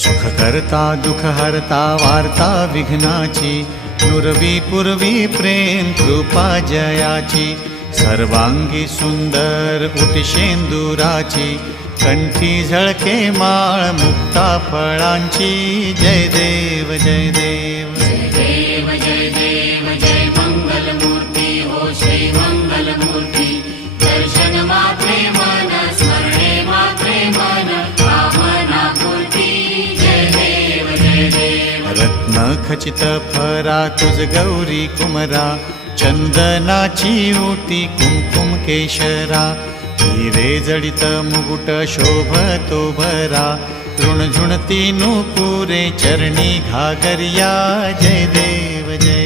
सुख करता दुख हरता वार्ता विघ्नाची, नुरवी पूर्वी प्रेम कृपा जयाची, सर्वांगी सुंदर उटिशेंदुराची, कंठी झळके माळ मुक्ता फळांची. जय देव जय देव जय देव जय देव जय मंगलमूर्ती हो श्री मंगलमूर्ती. दर्शन मात्रे मन स्मरणे मात्रे मन कामना पूर्ती. जय देव जय देव. रत्न खचित फरा तुझ गौरी कुमरा, चंदनाची ओटी कुमकुम केशरा, हिरे जडित मुकुट शोभतो भरा, ऋणझुणती नुपुरे चरणी घागरिया. जय देव जय